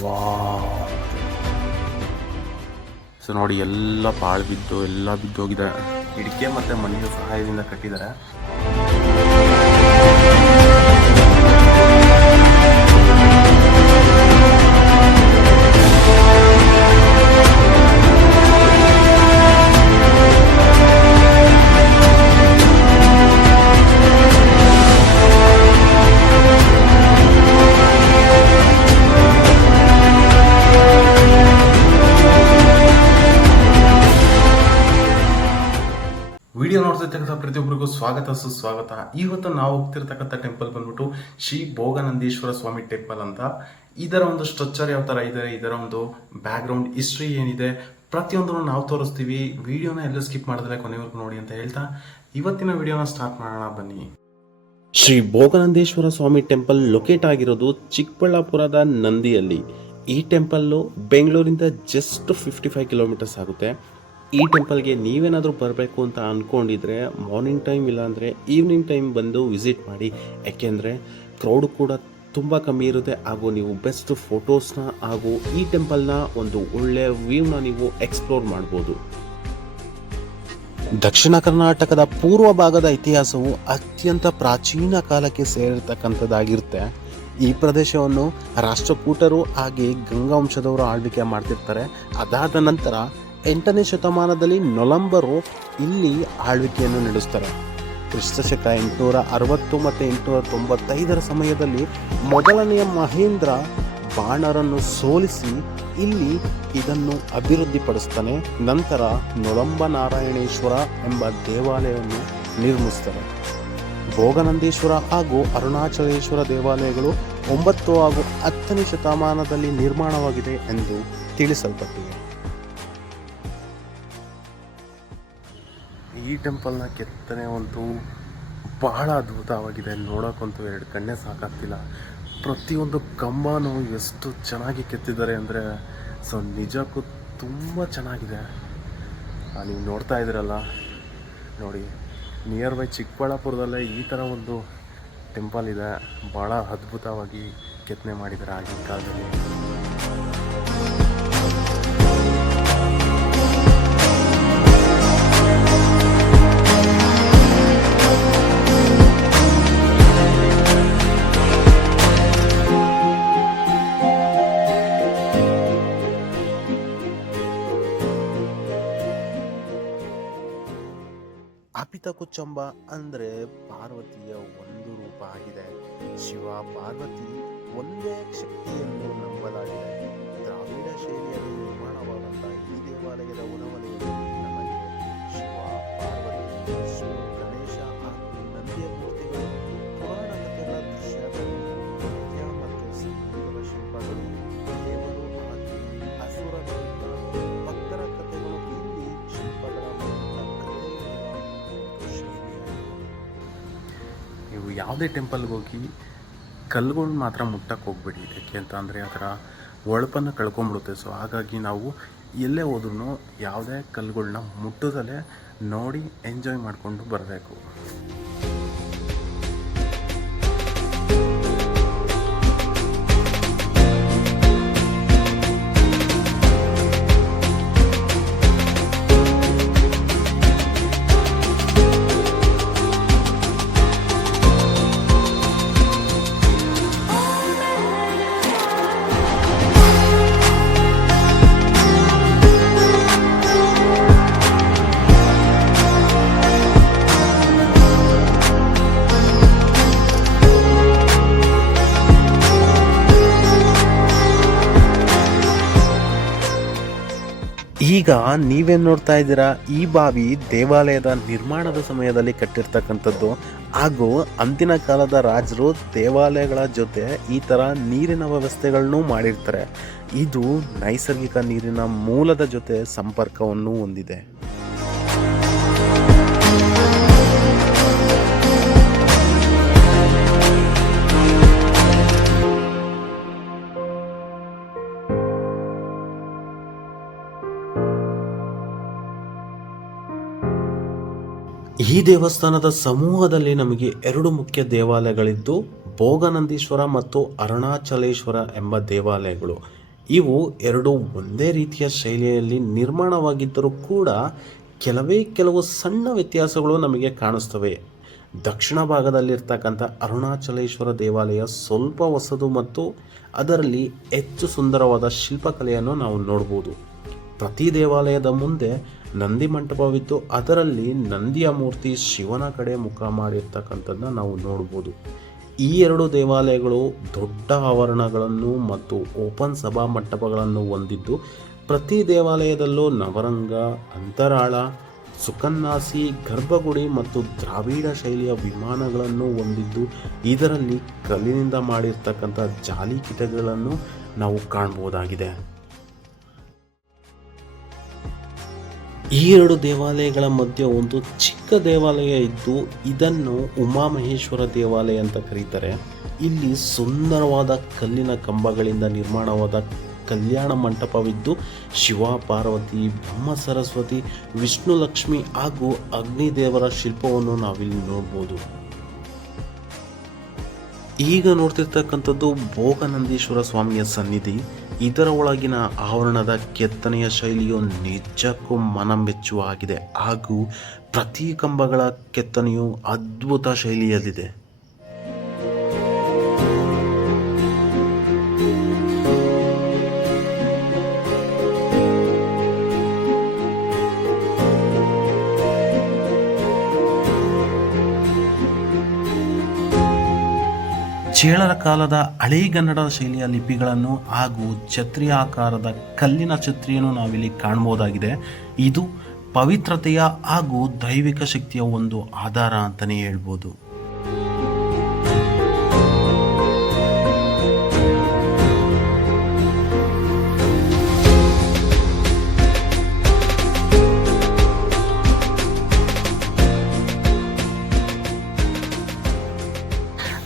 Wow. So ನೋಡಿ, ಎಲ್ಲ ಪಾಳು ಬಿದ್ದು ಎಲ್ಲ ಬಿದ್ದೋಗಿದೆ. ಇಡಿಕೆ ಮತ್ತು ಮಣ್ಣಿನ ಸಹಾಯದಿಂದ ಕಟ್ಟಿದ್ದಾರೆ. ವಿಡಿಯೋ ನೋಡ್ತಿರ್ತಕ್ಕಂಥ ಪ್ರತಿಯೊಬ್ಬರಿಗೂ ಸ್ವಾಗತ ಸುಸ್ವಾಗತ. ಇವತ್ತು ನಾವು ಹೋಗ್ತಿರ್ತಕ್ಕಂಥ ಟೆಂಪಲ್ ಬಂದ್ಬಿಟ್ಟು ಶ್ರೀ ಭೋಗನಂದೀಶ್ವರ ಸ್ವಾಮಿ ಟೆಂಪಲ್ ಅಂತ. ಇದರ ಒಂದು ಸ್ಟ್ರಕ್ಚರ್ ಯಾವ ಥರ ಇದೆ, ಇದರ ಒಂದು ಬ್ಯಾಕ್ಗ್ರೌಂಡ್ ಹಿಸ್ಟ್ರಿ ಏನಿದೆ, ಪ್ರತಿಯೊಂದನ್ನು ನಾವು ತೋರಿಸ್ತೀವಿ. ವಿಡಿಯೋನ ಎಲ್ಲೂ ಸ್ಕಿಪ್ ಮಾಡಿದ್ರೆ ಕೊನೆವರೆಗೂ ನೋಡಿ ಅಂತ ಹೇಳ್ತಾ ಇವತ್ತಿನ ವಿಡಿಯೋನ ಸ್ಟಾರ್ಟ್ ಮಾಡೋಣ ಬನ್ನಿ. ಶ್ರೀ ಭೋಗನಂದೇಶ್ವರ ಸ್ವಾಮಿ ಟೆಂಪಲ್ ಲೊಕೇಟ್ ಆಗಿರೋದು ಚಿಕ್ಕಬಳ್ಳಾಪುರದ ನಂದಿಯಲ್ಲಿ. ಈ ಟೆಂಪಲ್ಲು ಬೆಂಗಳೂರಿಂದ ಜಸ್ಟ್ 55 ಕಿಲೋಮೀಟರ್ಸ್ ಆಗುತ್ತೆ. ಈ ಟೆಂಪಲ್ಗೆ ನೀವೇನಾದರೂ ಬರಬೇಕು ಅಂತ ಅಂದ್ಕೊಂಡಿದ್ರೆ ಮಾರ್ನಿಂಗ್ ಟೈಮ್ ಇಲ್ಲಾಂದರೆ ಈವ್ನಿಂಗ್ ಟೈಮ್ ಬಂದು ವಿಸಿಟ್ ಮಾಡಿ. ಯಾಕೆಂದರೆ ಕ್ರೌಡ್ ಕೂಡ ತುಂಬ ಕಮ್ಮಿ ಇರುತ್ತೆ, ಹಾಗೂ ನೀವು ಬೆಸ್ಟ್ ಫೋಟೋಸ್ನ ಹಾಗೂ ಈ ಟೆಂಪಲ್ನ ಒಂದು ಒಳ್ಳೆಯ ವ್ಯೂನ ನೀವು ಎಕ್ಸ್ಪ್ಲೋರ್ ಮಾಡ್ಬೋದು. ದಕ್ಷಿಣ ಕರ್ನಾಟಕದ ಪೂರ್ವ ಭಾಗದ ಇತಿಹಾಸವು ಅತ್ಯಂತ ಪ್ರಾಚೀನ ಕಾಲಕ್ಕೆ ಸೇರಿರ್ತಕ್ಕಂಥದ್ದಾಗಿರುತ್ತೆ. ಈ ಪ್ರದೇಶವನ್ನು ರಾಷ್ಟ್ರಕೂಟರು ಹಾಗೆ ಗಂಗಾವಂಶದವರು ಆಳ್ವಿಕೆ ಮಾಡ್ತಿರ್ತಾರೆ. ಅದಾದ ನಂತರ 8ನೇ ಶತಮಾನದಲ್ಲಿ ನೊಲಂಬರು ಇಲ್ಲಿ ಆಳ್ವಿಕೆಯನ್ನು ನಡೆಸ್ತಾರೆ. ಕ್ರಿಸ್ತಶಕ 860 ಮತ್ತು 895 ಸಮಯದಲ್ಲಿ ಮೊದಲನೆಯ ಮಹೇಂದ್ರ ಬಾಣರನ್ನು ಸೋಲಿಸಿ ಇಲ್ಲಿ ಇದನ್ನು ಅಭಿವೃದ್ಧಿಪಡಿಸ್ತಾನೆ. ನಂತರ ನೊಲಂಬ ನಾರಾಯಣೇಶ್ವರ ಎಂಬ ದೇವಾಲಯವನ್ನು ನಿರ್ಮಿಸ್ತಾರೆ. ಭೋಗನಂದೀಶ್ವರ ಹಾಗೂ ಅರುಣಾಚಲೇಶ್ವರ ದೇವಾಲಯಗಳು 9 ಹಾಗೂ 10ನೇ ಶತಮಾನದಲ್ಲಿ ನಿರ್ಮಾಣವಾಗಿದೆ ಎಂದು ತಿಳಿಸಲ್ಪಟ್ಟಿದೆ. ಈ ಟೆಂಪಲ್ನ ಕೆತ್ತನೆ ಅಂತೂ ಬಹಳ ಅದ್ಭುತವಾಗಿದೆ. ನೋಡೋಕ್ಕಂತೂ 2 ಕಣ್ಣೇ ಸಾಕಾಗ್ತಿಲ್ಲ. ಪ್ರತಿಯೊಂದು ಕಂಬನೂ ಎಷ್ಟು ಚೆನ್ನಾಗಿ ಕೆತ್ತಿದ್ದಾರೆ ಅಂದರೆ ಸೊ ನಿಜಕ್ಕೂ ತುಂಬ ಚೆನ್ನಾಗಿದೆ. ನೀವು ನೋಡ್ತಾ ಇದ್ದೀರಲ್ಲ ನೋಡಿ, ನಿಯರ್ ಬೈ ಚಿಕ್ಕಬಳ್ಳಾಪುರದಲ್ಲೇ ಈ ಥರ ಒಂದು ಟೆಂಪಲ್ ಇದೆ. ಭಾಳ ಅದ್ಭುತವಾಗಿ ಕೆತ್ತನೆ ಮಾಡಿದ್ದಾರೆ ಆಗಿನ ಕಾಲದಲ್ಲಿ. ಅಪಿತಕುಚ್ಚಂಬ ಅಂದರೆ ಪಾರ್ವತಿಯ ಒಂದು ರೂಪ ಆಗಿದೆ. ಶಿವ ಪಾರ್ವತಿ ಒಂದೇ ಶಕ್ತಿಯನ್ನು ನಂಬಲಾಗಿದೆ. ದ್ರಾವಿಡ ಶೈಲಿಯಲ್ಲಿ ನಿರ್ಮಾಣವಾದಂತಹ ಈ ದೇವಾಲಯದ ಹೊರವಲಯದಲ್ಲಿ ನಮಗೆ ಶಿವ, ಪಾರ್ವತಿ, ವಿಷ್ಣು, ಗಣೇಶ ಹಾಗೂ ನಂದಿಯ ಮೂರ್ತಿಗಳು, ಪುರಾಣ ಕಥೆಗಳ ದೃಶ್ಯಗಳು, ನೃತ್ಯ ಮತ್ತು ಸಂಗೀತದ ಶಿಲ್ಪಗಳು, ದೇವರು ಹಾಗೂ ಅಸುರಗಳ ಭಕ್ತರ ಕಥೆಗಳು ಇಲ್ಲಿ ಶಿಲ್ಪಗಳ ನೀವು ಯಾವುದೇ ಟೆಂಪಲ್ಗೆ ಹೋಗಿ ಕಲ್ಲುಗಳನ್ನ ಮಾತ್ರ ಮುಟ್ಟಕ್ಕೆ ಹೋಗ್ಬೇಡಿ. ಯಾಕೆ ಅಂತ ಅಂದರೆ ಅದರ ಹೊಳಪನ್ನು ಕಳ್ಕೊಂಬಿಡುತ್ತೆ. ಸೊ ಹಾಗಾಗಿ ನಾವು ಎಲ್ಲೇ ಹೋದ್ರೂ ಯಾವುದೇ ಕಲ್ಲುಗಳನ್ನ ಮುಟ್ಟದಲ್ಲೇ ನೋಡಿ ಎಂಜಾಯ್ ಮಾಡಿಕೊಂಡು ಬರಬೇಕು. ಈಗ ನೀವೇನು ನೋಡ್ತಾ ಇದ್ದೀರಾ, ಈ ಬಾವಿ ದೇವಾಲಯದ ನಿರ್ಮಾಣದ ಸಮಯದಲ್ಲಿ ಕಟ್ಟಿರ್ತಕ್ಕಂಥದ್ದು. ಹಾಗೂ ಅಂದಿನ ಕಾಲದ ರಾಜರು ದೇವಾಲಯಗಳ ಜೊತೆ ಈ ಥರ ನೀರಿನ ವ್ಯವಸ್ಥೆಗಳನ್ನೂ ಮಾಡಿರ್ತಾರೆ. ಇದು ನೈಸರ್ಗಿಕ ನೀರಿನ ಮೂಲದ ಜೊತೆ ಸಂಪರ್ಕವನ್ನು ಹೊಂದಿದೆ. ಈ ದೇವಸ್ಥಾನದ ಸಮೂಹದಲ್ಲಿ ನಮಗೆ 2 ಮುಖ್ಯ ದೇವಾಲಯಗಳಿದ್ದು ಭೋಗನಂದೀಶ್ವರ ಮತ್ತು ಅರುಣಾಚಲೇಶ್ವರ ಎಂಬ ದೇವಾಲಯಗಳು. ಇವು ಎರಡು ಒಂದೇ ರೀತಿಯ ಶೈಲಿಯಲ್ಲಿ ನಿರ್ಮಾಣವಾಗಿದ್ದರೂ ಕೂಡ ಕೆಲವು ಸಣ್ಣ ವ್ಯತ್ಯಾಸಗಳು ನಮಗೆ ಕಾಣಿಸ್ತವೆ. ದಕ್ಷಿಣ ಭಾಗದಲ್ಲಿರ್ತಕ್ಕಂಥ ಅರುಣಾಚಲೇಶ್ವರ ದೇವಾಲಯ ಸ್ವಲ್ಪ ಹೊಸದು ಮತ್ತು ಅದರಲ್ಲಿ ಹೆಚ್ಚು ಸುಂದರವಾದ ಶಿಲ್ಪಕಲೆಯನ್ನು ನಾವು ನೋಡ್ಬೋದು. ಪ್ರತಿ ದೇವಾಲಯದ ಮುಂದೆ ನಂದಿ ಮಂಟಪವಿದ್ದು ಅದರಲ್ಲಿ ನಂದಿಯ ಮೂರ್ತಿ ಶಿವನ ಕಡೆ ಮುಖ ಮಾಡಿರ್ತಕ್ಕಂಥದ್ದನ್ನ ನಾವು ನೋಡ್ಬೋದು. ಈ ಎರಡು ದೇವಾಲಯಗಳು ದೊಡ್ಡ ಆವರಣಗಳನ್ನು ಮತ್ತು ಓಪನ್ ಸಭಾ ಮಂಟಪಗಳನ್ನು ಹೊಂದಿದ್ದು ಪ್ರತಿ ದೇವಾಲಯದಲ್ಲೂ ನವರಂಗ, ಅಂತರಾಳ, ಸುಕನ್ನಾಸಿ, ಗರ್ಭಗುಡಿ ಮತ್ತು ದ್ರಾವಿಡ ಶೈಲಿಯ ವಿಮಾನಗಳನ್ನು ಹೊಂದಿದ್ದು ಇದರಲ್ಲಿ ಕಲ್ಲಿನಿಂದ ಮಾಡಿರ್ತಕ್ಕಂಥ ಜಾಲಿ ಕಿಟಕಿಗಳನ್ನು ನಾವು ಕಾಣಬಹುದಾಗಿದೆ. ಈ ಎರಡು ದೇವಾಲಯಗಳ ಮಧ್ಯೆ ಒಂದು ಚಿಕ್ಕ ದೇವಾಲಯ ಇದ್ದು ಇದನ್ನು ಉಮಾಮಹೇಶ್ವರ ದೇವಾಲಯ ಅಂತ ಕರೀತಾರೆ. ಇಲ್ಲಿ ಸುಂದರವಾದ ಕಲ್ಲಿನ ಕಂಬಗಳಿಂದ ನಿರ್ಮಾಣವಾದ ಕಲ್ಯಾಣ ಮಂಟಪವಿದ್ದು ಶಿವ, ಪಾರ್ವತಿ, ಬ್ರಹ್ಮ ಸರಸ್ವತಿ, ವಿಷ್ಣು ಲಕ್ಷ್ಮಿ ಹಾಗೂ ಅಗ್ನಿದೇವರ ಶಿಲ್ಪವನ್ನು ನಾವಿಲ್ಲಿ ನೋಡ್ಬೋದು. ಈಗ ನೋಡ್ತಿರ್ತಕ್ಕಂಥದ್ದು ಭೋಗನಂದೀಶ್ವರ ಸ್ವಾಮಿಯ ಸನ್ನಿಧಿ. ಇದರ ಒಳಗಿನ ಆವರಣದ ಕೆತ್ತನೆಯ ಶೈಲಿಯು ನಿಜಕ್ಕೂ ಮನ ಮೆಚ್ಚುವ ಆಗಿದೆ ಹಾಗೂ ಪ್ರತಿ ಕಂಬಗಳ ಕೆತ್ತನೆಯು ಅದ್ಭುತ ಶೈಲಿಯಲ್ಲಿದೆ. ಚೇಳರ ಕಾಲದ ಹಳೆಗನ್ನಡ ಶೈಲಿಯ ಲಿಪಿಗಳನ್ನು ಹಾಗೂ ಛತ್ರಿಯ ಆಕಾರದ ಕಲ್ಲಿನ ಛತ್ರಿಯನ್ನು ನಾವಿಲ್ಲಿ ಕಾಣಬಹುದಾಗಿದೆ. ಇದು ಪವಿತ್ರತೆಯ ಹಾಗೂ ದೈವಿಕ ಶಕ್ತಿಯ ಒಂದು ಆಧಾರ ಅಂತಲೇ ಹೇಳ್ಬೋದು.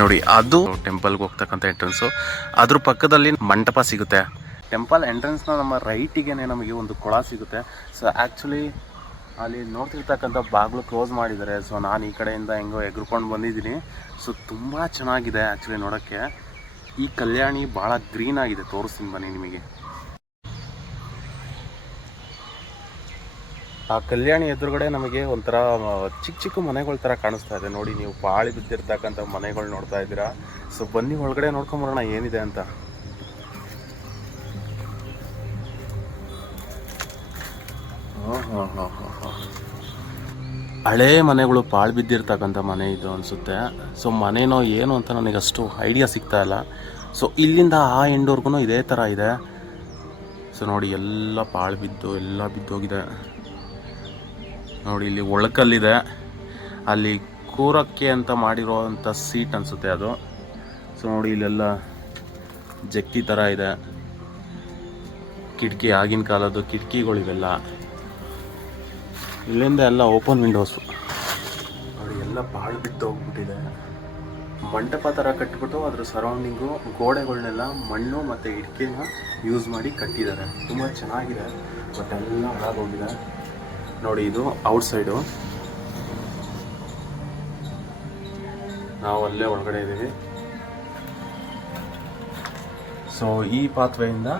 ನೋಡಿ, ಅದು ಟೆಂಪಲ್ಗೆ ಹೋಗ್ತಕ್ಕಂಥ ಎಂಟ್ರೆನ್ಸು. ಅದ್ರ ಪಕ್ಕದಲ್ಲಿ ಮಂಟಪ ಸಿಗುತ್ತೆ. ಟೆಂಪಲ್ ಎಂಟ್ರೆನ್ಸ್ನ ನಮ್ಮ ರೈಟಿಗೆ ನಮಗೆ ಒಂದು ಕೊಳ ಸಿಗುತ್ತೆ. ಸೊ ಆ್ಯಕ್ಚುಲಿ ಅಲ್ಲಿ ನೋಡ್ತಿರ್ತಕ್ಕಂಥ ಬಾಗಿಲು ಕ್ಲೋಸ್ ಮಾಡಿದ್ದಾರೆ. ಸೊ ನಾನು ಈ ಕಡೆಯಿಂದ ಹೆಂಗೋ ಎಗ್ರುಕೊಂಡು ಬಂದಿದ್ದೀನಿ. ಸೊ ತುಂಬ ಚೆನ್ನಾಗಿದೆ ಆ್ಯಕ್ಚುಲಿ ನೋಡೋಕ್ಕೆ. ಈ ಕಲ್ಯಾಣಿ ಭಾಳ ಗ್ರೀನ್ ಆಗಿದೆ, ತೋರಿಸ್ತೀನಿ ಬನ್ನಿ ನಿಮಗೆ. ಆ ಕಲ್ಯಾಣಿ ಎದುರುಗಡೆ ನಮಗೆ ಒಂಥರ ಚಿಕ್ಕ ಚಿಕ್ಕ ಮನೆಗಳ ಥರ ಕಾಣಿಸ್ತಾ ಇದೆ. ನೋಡಿ, ನೀವು ಪಾಳಿ ಬಿದ್ದಿರ್ತಕ್ಕಂಥ ಮನೆಗಳು ನೋಡ್ತಾ ಇದ್ದೀರಾ. ಸೊ ಬನ್ನಿ ಒಳಗಡೆ ನೋಡ್ಕೊಂಬರೋಣ ಏನಿದೆ ಅಂತ. ಹಳೇ ಮನೆಗಳು ಪಾಳು ಬಿದ್ದಿರ್ತಕ್ಕಂಥ ಮನೆ ಇದು ಅನಿಸುತ್ತೆ. ಸೊ ಮನೆನೋ ಏನು ಅಂತ ನನಗಷ್ಟು ಐಡಿಯಾ ಸಿಗ್ತಾ ಇಲ್ಲ. ಸೊ ಇಲ್ಲಿಂದ ಆ ಎಂಡ್ವರ್ಗು ಇದೇ ಥರ ಇದೆ. ಸೊ ನೋಡಿ, ಎಲ್ಲ ಪಾಳು ಬಿದ್ದು ಎಲ್ಲ ಬಿದ್ದೋಗಿದೆ. ನೋಡಿ, ಇಲ್ಲಿ ಒಳಕಲ್ಲಿದೆ. ಅಲ್ಲಿ ಕೂರಕ್ಕೆ ಅಂತ ಮಾಡಿರೋವಂಥ ಸೀಟ್ ಅನಿಸುತ್ತೆ ಅದು. ಸೊ ನೋಡಿ, ಇಲ್ಲೆಲ್ಲ ಜಕ್ಕಿ ಥರ ಇದೆ. ಕಿಟಕಿ, ಆಗಿನ ಕಾಲದ್ದು ಕಿಟಕಿಗಳಿವೆಲ್ಲ. ಇಲ್ಲಿಂದ ಎಲ್ಲ ಓಪನ್ ವಿಂಡೋಸು. ನೋಡಿ, ಎಲ್ಲ ಪಾಳು ಬಿದ್ದು ಹೋಗ್ಬಿಟ್ಟಿದೆ. ಮಂಟಪ ಥರ ಕಟ್ಟಿಬಿಟ್ಟು ಅದ್ರ ಸರೌಂಡಿಂಗು ಗೋಡೆಗಳನ್ನೆಲ್ಲ ಮಣ್ಣು ಮತ್ತು ಇಟ್ಟಿಗೆನ ಯೂಸ್ ಮಾಡಿ ಕಟ್ಟಿದ್ದಾರೆ. ತುಂಬ ಚೆನ್ನಾಗಿದೆ. ಬಟ್ ಎಲ್ಲ ಹಾಳಾಗೋಗಿದೆ. ನೋಡಿ, ಇದು ಔಟ್ಸೈಡು. ನಾವು ಅಲ್ಲೇ ಒಳಗಡೆ ಇದ್ದೀವಿ. ಸೊ ಈ ಪಾತ್ವೆಯಿಂದ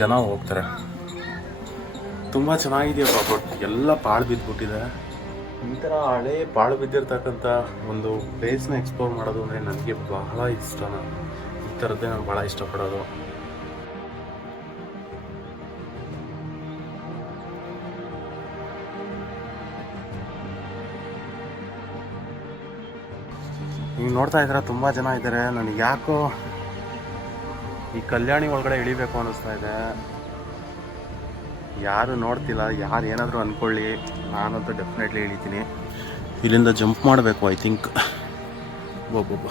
ಜನ ಹೋಗ್ತಾರೆ. ತುಂಬ ಚೆನ್ನಾಗಿದೆಯಪ್ಪ. ಬಟ್ ಎಲ್ಲ ಪಾಳು ಬಿದ್ದುಬಿಟ್ಟಿದೆ. ಈ ಥರ ಹಳೆ ಪಾಳು ಬಿದ್ದಿರ್ತಕ್ಕಂಥ ಒಂದು ಪ್ಲೇಸ್ನ ಎಕ್ಸ್ಪ್ಲೋರ್ ಮಾಡೋದು ಅಂದರೆ ನನಗೆ ಬಹಳ ಇಷ್ಟ. ಈ ಥರದ್ದೇ ನಾನು ಭಾಳ ಇಷ್ಟಪಡೋದು. ನೀವು ನೋಡ್ತಾ ಇದ್ದೀರಾ, ತುಂಬ ಜನ ಇದ್ದಾರೆ. ನನಗೆ ಯಾಕೋ ಈ ಕಲ್ಯಾಣಿ ಒಳಗಡೆ ಇಳಿಬೇಕು ಅನ್ನಿಸ್ತಾ ಇದೆ. ಯಾರು ನೋಡ್ತಿಲ್ಲ, ಯಾರು ಏನಾದರೂ ಅಂದ್ಕೊಳ್ಳಿ, ನಾನಂತೂ ಡೆಫಿನೆಟ್ಲಿ ಇಳಿತೀನಿ. ಇಲ್ಲಿಂದ ಜಂಪ್ ಮಾಡಬೇಕು ಐ ಥಿಂಕ್. ಒಬ್ಬೊಬ್ಬ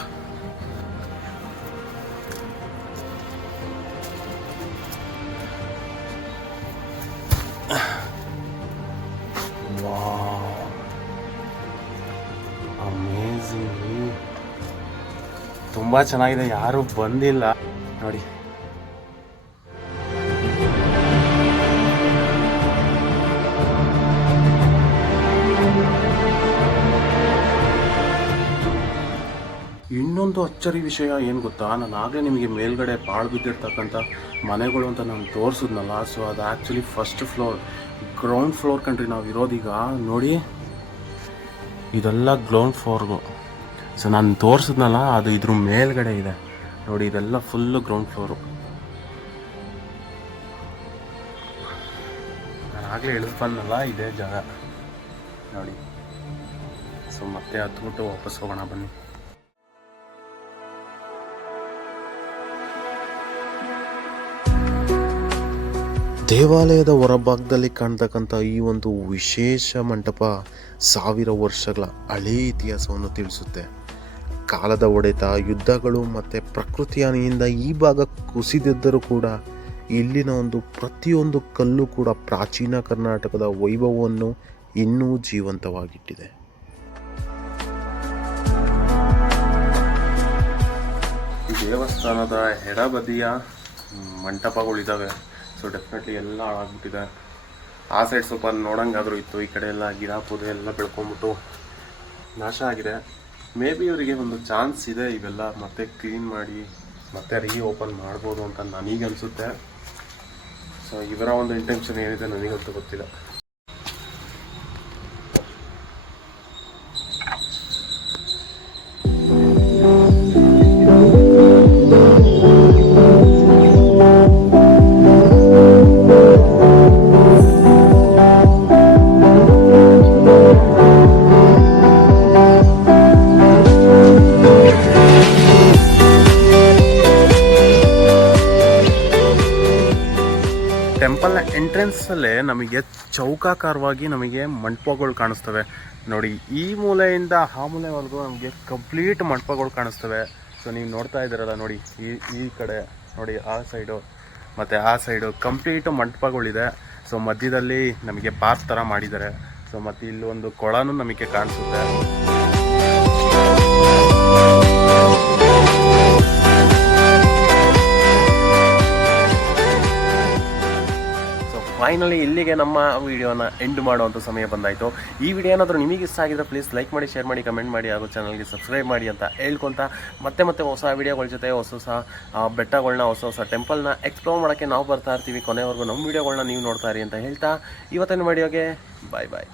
ಅಮೇಜಿಂಗ್, ತುಂಬ ಚೆನ್ನಾಗಿದೆ. ಯಾರು ಬಂದಿಲ್ಲ ನೋಡಿ. ಇನ್ನೊಂದು ಇನ್ನೊಂದು ಅಚ್ಚರಿ ವಿಷಯ ಏನು ಗೊತ್ತಾ, ನಾನು ಆಗಲೇ ನಿಮಗೆ ಮೇಲ್ಗಡೆ ಪಾಳು ಬಿದ್ದಿರ್ತಕ್ಕಂಥ ಮನೆಗಳು ಅಂತ ನಾನು ತೋರಿಸಿದ್ನಲ್ಲ, ಸೊ ಅದು actually first floor, ground floor ಕಂಡ್ರಿ ನಾವು ಇರೋದೀಗ. ನೋಡಿ ಇದೆಲ್ಲ ಗ್ರೌಂಡ್ ಫ್ಲೋರ್ಗು. ಸೊ ನಾನು ತೋರಿಸಿದ್ನಲ್ಲ ಅದು ಇದ್ರ ಮೇಲ್ಗಡೆ ಇದೆ ನೋಡಿ, ಇದೆಲ್ಲ ಫುಲ್ಲು ಗ್ರೌಂಡ್ ಫ್ಲೋರು. ನಾನು ಆಗಲೇ ಇಳಿದು ಬಂದಲ್ಲ, ಇದೇ ಜಾಗ ನೋಡಿ. ಸೊ ಮತ್ತೆ ಹತ್ಬಿಟ್ಟು ವಾಪಸ್ ಹೋಗೋಣ ಬನ್ನಿ. ದೇವಾಲಯದ ಹೊರಭಾಗದಲ್ಲಿ ಕಾಣ್ತಕ್ಕಂಥ ಈ ಒಂದು ವಿಶೇಷ ಮಂಟಪ 1000 ವರ್ಷಗಳ ಹಳೇ ಇತಿಹಾಸವನ್ನು ತಿಳಿಸುತ್ತೆ. ಕಾಲದ ಹೊಡೆತ, ಯುದ್ಧಗಳು ಮತ್ತು ಪ್ರಕೃತಿ ಹಾನಿಯಿಂದ ಈ ಭಾಗ ಕುಸಿದಿದ್ದರೂ ಕೂಡ ಇಲ್ಲಿನ ಒಂದು ಪ್ರತಿಯೊಂದು ಕಲ್ಲು ಕೂಡ ಪ್ರಾಚೀನ ಕರ್ನಾಟಕದ ವೈಭವವನ್ನು ಇನ್ನೂ ಜೀವಂತವಾಗಿಟ್ಟಿದೆ. ಈ ದೇವಸ್ಥಾನದ ಎಡಬದಿಯ ಮಂಟಪಗಳಿದ್ದಾವೆ. ಸೊ ಡೆಫಿನೆಟ್ಲಿ ಎಲ್ಲ ಹಾಳಾಗ್ಬಿಟ್ಟಿದೆ. ಆ ಸೈಡ್ ಸ್ವಲ್ಪ ನೋಡೋಂಗಾದರೂ ಇತ್ತು, ಈ ಕಡೆ ಎಲ್ಲ ಗಿಡ ಪೊದೆ ಎಲ್ಲ ಬೆಳ್ಕೊಂಬಿಟ್ಟು ನಾಶ ಆಗಿದೆ. ಮೇ ಬಿ ಇವರಿಗೆ ಒಂದು ಚಾನ್ಸ್ ಇದೆ ಇವೆಲ್ಲ ಮತ್ತೆ ಕ್ಲೀನ್ ಮಾಡಿ ಮತ್ತೆ ಓಪನ್ ಮಾಡ್ಬೋದು ಅಂತ ನನಗನ್ಸುತ್ತೆ. ಸೊ ಇವರ ಒಂದು ಇಂಟೆನ್ಷನ್ ಏನಿದೆ ನನಗಂತೂ ಗೊತ್ತಿಲ್ಲ. ಟೆಂಪಲ್ನ ಎಂಟ್ರೆನ್ಸಲ್ಲೇ ನಮಗೆ ಚೌಕಾಕಾರವಾಗಿ ನಮಗೆ ಮಂಟಪಗಳು ಕಾಣಿಸ್ತವೆ ನೋಡಿ. ಈ ಮೂಲೆಯಿಂದ ಆ ಮೂಲೆವರೆಗೂ ನಮಗೆ ಕಂಪ್ಲೀಟ್ ಮಂಟಪಗಳು ಕಾಣಿಸ್ತವೆ. ಸೊ ನೀವು ನೋಡ್ತಾ ಇದ್ದೀರಲ್ಲ ನೋಡಿ, ಈ ಕಡೆ ನೋಡಿ, ಆ ಸೈಡು ಮತ್ತು ಆ ಸೈಡು ಕಂಪ್ಲೀಟು ಮಂಟಪಗಳಿದೆ. ಸೊ ಮಧ್ಯದಲ್ಲಿ ನಮಗೆ ಪಾರ್ಕ್ ಥರ ಮಾಡಿದ್ದಾರೆ. ಸೊ ಮತ್ತು ಇಲ್ಲೊಂದು ಕೊಳನೂ ನಮಗೆ ಕಾಣಿಸುತ್ತೆ. ಫೈನಲಿ ಇಲ್ಲಿಗೆ ನಮ್ಮ ವಿಡಿಯೋನ ಎಂಡ್ ಮಾಡುವಂಥ ಸಮಯ ಬಂದಾಯಿತು. ಈ ವಿಡಿಯೋ ಏನಾದರೂ ನಿಮಗೆ ಇಷ್ಟ ಆಗಿದ್ರೆ ಪ್ಲೀಸ್ ಲೈಕ್ ಮಾಡಿ, ಶೇರ್ ಮಾಡಿ, ಕಮೆಂಟ್ ಮಾಡಿ, ಹಾಗೂ ಚಾನಲ್ಗೆ ಸಬ್ಸ್ಕ್ರೈಬ್ ಮಾಡಿ ಅಂತ ಹೇಳ್ಕೊತ ಮತ್ತೆ ಹೊಸ ವಿಡಿಯೋಗಳ ಜೊತೆ ಹೊಸ ಬೆಟ್ಟಗಳನ್ನ, ಹೊಸ ಟೆಂಪಲ್ನ ಎಕ್ಸ್ಪ್ಲೋರ್ ಮಾಡೋಕ್ಕೆ ನಾವು ಬರ್ತಾ ಇರ್ತೀವಿ. ಕೊನೆವರೆಗೂ ನಮ್ಮ ವಿಡಿಯೋಗಳನ್ನ ನೀವು ನೋಡ್ತಾ ಇರಿ ಅಂತ ಹೇಳ್ತಾ ಇವತ್ತಿನ ವಿಡಿಯೋಗೆ ಬಾಯ್ ಬಾಯ್.